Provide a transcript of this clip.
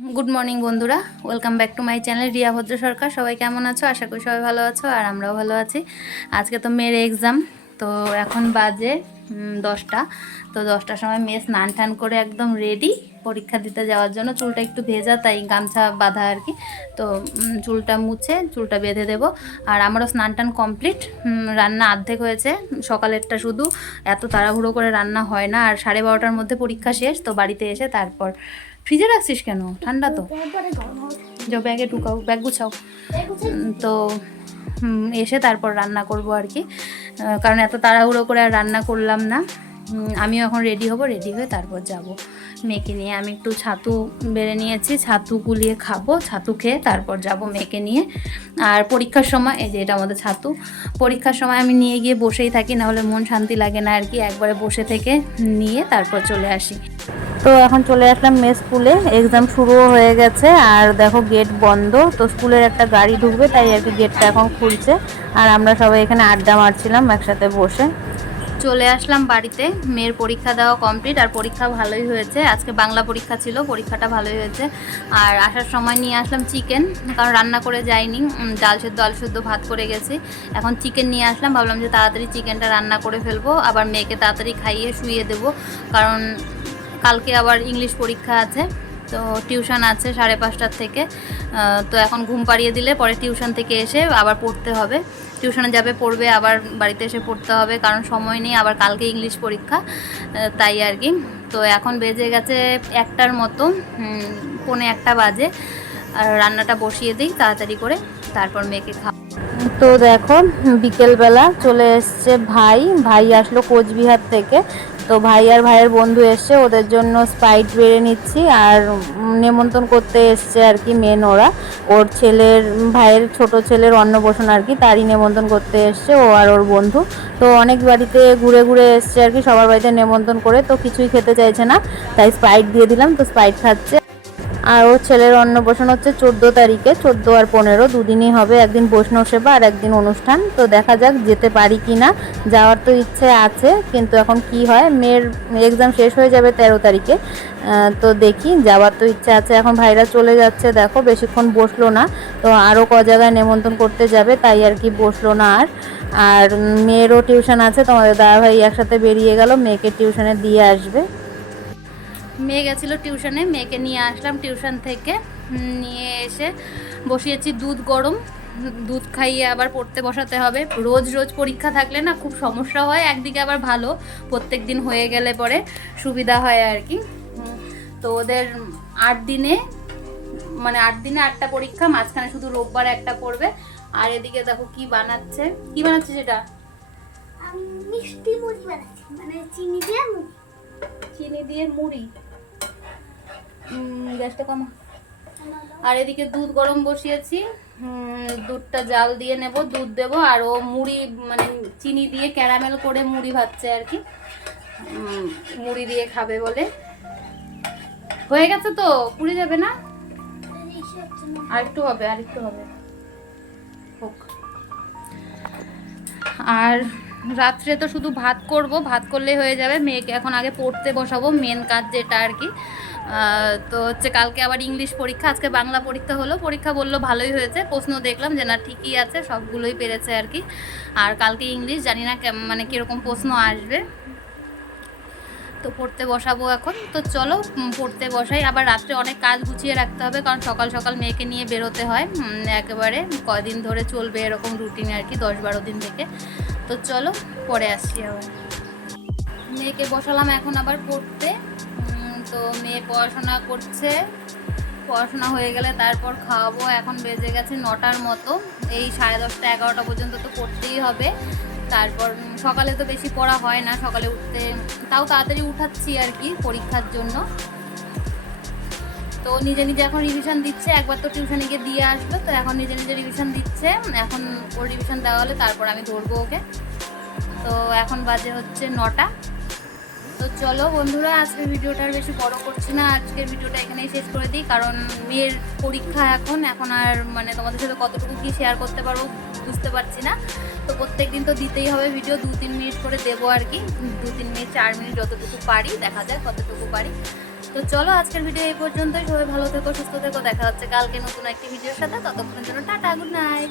Good morning বন্ধুরা। Welcome back to my channel Riya Bhadra Sarkar সবাই কেমন আছো? আশা করি সবাই ভালো আছো, আর আমরাও ভালো আছি। আজকে তো মেয়ের এক্সাম তো এখন বাজে দশটা। তো দশটার সময় মেয়ে স্নান টান করে একদম রেডি পরীক্ষা দিতে যাওয়ার জন্য চুলটা একটু ভেজা, তাই গামছা বাঁধা আর কি। তো চুলটা মুছে, চুলটা বেঁধে দেবো। আর আমারও স্নান টান কমপ্লিট। রান্না অর্ধেক হয়েছে। সকালেরটা শুধু এত তাড়াহুড়ো করে রান্না হয় না। আর সাড়ে বারোটার মধ্যে পরীক্ষা শেষ, তো বাড়িতে এসে তারপর ফ্রিজে রাখছিস কেন? ঠান্ডা তো। ব্যাগে ঢুকাও, ব্যাগ গুছাও। তো এসে তারপর রান্না করব আর কি। কারণ এত তাড়াহুড়ো করে আর রান্না করলাম না। আমিও এখন রেডি হব, রেডি হয়ে তারপর যাব। মেয়েকে নিয়ে আমি একটু ছাতু বেড়ে নিয়েছি, ছাতু গুলিয়ে খাব, ছাতু খেয়ে তারপর যাব মেয়েকে নিয়ে। আর পরীক্ষার সময়, এই যে এটা আমাদের ছাতু, পরীক্ষার সময় আমি নিয়ে গিয়ে বসেই থাকি নাহলে মন শান্তি লাগে না আর কি, একবারে বসে থেকে নিয়ে তারপর চলে আসি। তো এখন চলে আসলাম মেয়ে স্কুলে এক্সাম শুরুও হয়ে গেছে, আর দেখো গেট বন্ধ, তো স্কুলের একটা গাড়ি ঢুকবে, তাই আর কি গেটটা এখন খুলছে। আর আমরা সবাই এখানে আড্ডা মারছিলাম একসাথে বসে। চলে আসলাম বাড়িতে। মেয়ের পরীক্ষা দেওয়া কমপ্লিট আর পরীক্ষা ভালোই হয়েছে। আজকে বাংলা পরীক্ষা ছিল, পরীক্ষাটা ভালোই হয়েছে। আর আসার সময় নিয়ে আসলাম চিকেন কারণ রান্না করে যাইনি। ডাল সেদ্ধ, আলু সেদ্ধ ভাত করে গেছি। এখন চিকেন নিয়ে আসলাম, ভাবলাম যে তাড়াতাড়ি চিকেনটা রান্না করে ফেলব। আবার মেয়েকে তাড়াতাড়ি খাইয়ে শুইয়ে দেবো। কারণ কালকে আবার ইংলিশ পরীক্ষা আছে। তো টিউশন আছে সাড়ে পাঁচটার থেকে। তো এখন ঘুম পাড়িয়ে দিলে পরে টিউশন থেকে এসে আবার পড়তে হবে। টিউশনে যাবে, পড়বে, আবার বাড়িতে এসে পড়তে হবে, কারণ সময় নেই, আবার কালকে ইংলিশ পরীক্ষা তাই আর কি। তো এখন বেজে গেছে একটার মতো পৌনে একটা বাজে। আর রান্নাটা বসিয়ে দিই, তাড়াতাড়ি করে, তারপর মেয়েকে খা তো দেখো, বিকেলবেলা চলে এসছে ভাই। ভাই আসলো কোচবিহার থেকে। তো ভাই আর ভাইয়ের বন্ধু এসছে, ওদের জন্য স্প্রাইট বেড়ে নিচ্ছি আর নেমন্তন্ন করতে এসছে আর কি মেন ওরা। ওর ছেলের, ভাইয়ের ছোট ছেলের অন্নপ্রাশন আর কি, তারই নেমন্তন্ন করতে এসছে ও আর ওর বন্ধু। তো অনেক বাড়িতে ঘুরে ঘুরে এসছে আর কি, সবার বাড়িতে নেমন্তন্ন করে। তো কিছুই খেতে চাইছে না, তাই স্প্রাইট দিয়ে দিলাম। তো স্প্রাইট খাচ্ছে। আর ওর ছেলের অন্নপ্রাশন হচ্ছে চোদ্দ তারিখে, চোদ্দ আর পনেরো। দুদিনই হবে, একদিন বৈষ্ণব সেবা আর একদিন অনুষ্ঠান। তো দেখা যাক যেতে পারি কি না যাওয়ার তো ইচ্ছে আছে, কিন্তু এখন কি হয়? মেয়ের এক্সাম শেষ হয়ে যাবে তেরো তারিখে। তো দেখি, যাওয়ার তো ইচ্ছে আছে। এখন ভাইরা চলে যাচ্ছে, দেখো, বেশিক্ষণ বসল না। তো আরও ক জায়গায় নেমন্তন্ন করতে যাবে, তাই আর কি বসল না আর। আর মেয়েরও টিউশন আছে, তোমাদের দাদা ভাই একসাথে বেরিয়ে গেল, মেয়েকে টিউশনে দিয়ে আসবে। মেয়ে গেছিল টিউশনে মেয়েকে নিয়ে আসলাম টিউশন থেকে। নিয়ে এসে বসিয়েছি দুধ গরম দুধ খাইয়ে আবার পড়তে বসাতে হবে। রোজ রোজ পরীক্ষা থাকলে না খুব সমস্যা হয় একদিকে আবার ভালো প্রত্যেক দিন হয়ে গেলে পরে সুবিধা হয় আর কি। তো ওদের আট দিনে মানে আট দিনে আটটা পরীক্ষা মাঝখানে শুধু রোববার একটা পড়বে। আর এদিকে দেখো কি বানাচ্ছে কি বানাচ্ছে সেটা? মিষ্টি মুড়ি বানাচ্ছি মানে চিনি দিয়ে মুড়ি। চিনি দিয়ে মুড়ি? গ্যাসটা কমা। আর এদিকে দুধ গরম বসিয়েছি। দুধটা জাল দিয়ে নেব, দুধ দেব, আর ও মুড়ি মানে চিনি দিয়ে ক্যারামেল করে মুড়ি ভাজছে আর কি। মুড়ি দিয়ে খাবে বলে। হয়ে গেছে তো? পুড়ে যাবে না? আর একটু হবে, আর একটু হবে। হোক। আর রাত্রে তো শুধু ভাত করব, ভাত করলেই হয়ে যাবে। মেয়েকে এখন আগে পড়তে বসাবো মেন কাজ যেটা আর কি। তো হচ্ছে কালকে আবার ইংলিশ পরীক্ষা, আজকে বাংলা পরীক্ষা হলো। পরীক্ষা বলল ভালোই হয়েছে, প্রশ্ন দেখলাম যে না, ঠিকই আছে, সবগুলোই পেরেছে আর কি। আর কালকে ইংলিশ জানি না মানে কীরকম প্রশ্ন আসবে। তো পড়তে বসাবো এখন। তো চলো পড়তে বসাই। আবার রাত্রে অনেক কাজ গুছিয়ে রাখতে হবে, কারণ সকাল সকাল মেয়েকে নিয়ে বেরোতে হয় একেবারে। কয়দিন ধরে চলবে এরকম রুটিন আর কি, দশ বারো দিন থেকে। তো চলো, পরে আসছি আবার। মেয়েকে বসালাম এখন আবার পড়তে। তো মেয়ে পড়াশোনা করছে। পড়াশোনা হয়ে গেলে তারপর খাওয়াবো। এখন বেজে গেছে নটার মতো। এই সাড়ে দশটা, এগারোটা পর্যন্ত তো পড়তেই হবে। তারপর সকালে তো বেশি পড়া হয় না। সকালে উঠতে, তাও তাড়াতাড়ি উঠাচ্ছি আর কি পরীক্ষার জন্য। তো নিজে নিজে এখন রিভিশন দিচ্ছে। একবার তো টিউশনে গিয়ে দিয়ে আসলো, তো এখন নিজে নিজে রিভিশন দিচ্ছে। এখন ওর রিভিশন দেওয়া হলে তারপর আমি ধরবো ওকে। তো এখন বাজে হচ্ছে নটা। তো চলো বন্ধুরা, আজকের ভিডিওটা আর বেশি বড় করছি না। আজকের ভিডিওটা এখানেই শেষ করে দিই, কারণ মেয়ের পরীক্ষা এখন। এখন আর মানে তোমাদের সাথে কতটুকু কি শেয়ার করতে পারব বুঝতে পারছি না। তো প্রত্যেক দিন তো দিতেই হবে ভিডিও দু তিন মিনিট করে দেবো আর কি। দু তিন মিনিট চার মিনিট যতটুকু পারি, দেখা যায় কতটুকু পারি। তো চলো আজকের ভিডিও এই পর্যন্তই। সবাই ভালো থেকো, সুস্থ থেকো। দেখা হচ্ছে কালকে নতুন একটি ভিডিওর সাথে। ততক্ষণের জন্য টাটা গুড নাইট